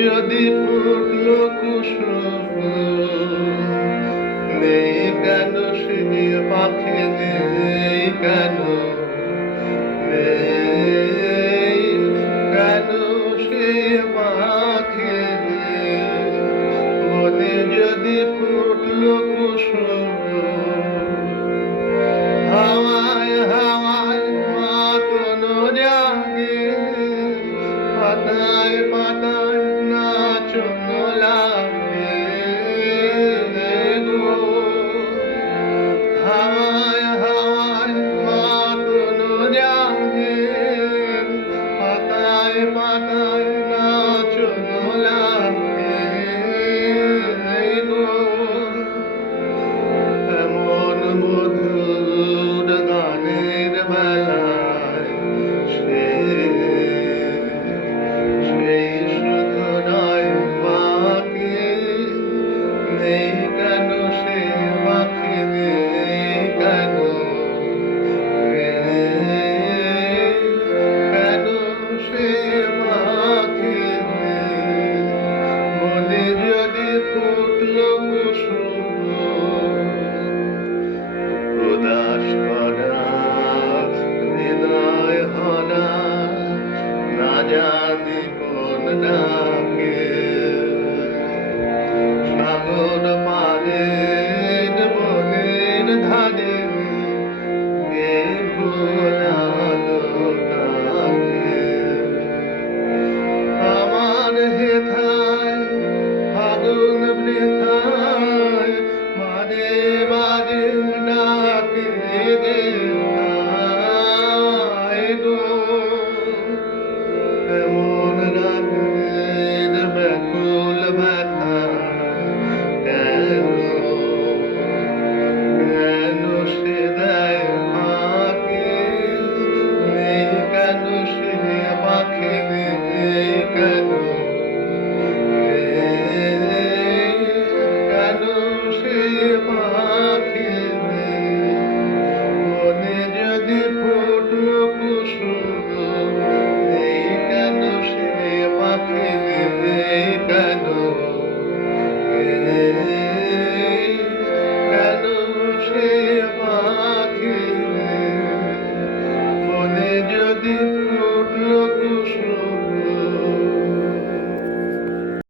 যদি ফুটল কুসুম নেই কেন সে পাখি, নেই কেন নেই কেন সে পাখি মনে যদি ফুটল কুসুম যদি কোন ডাকে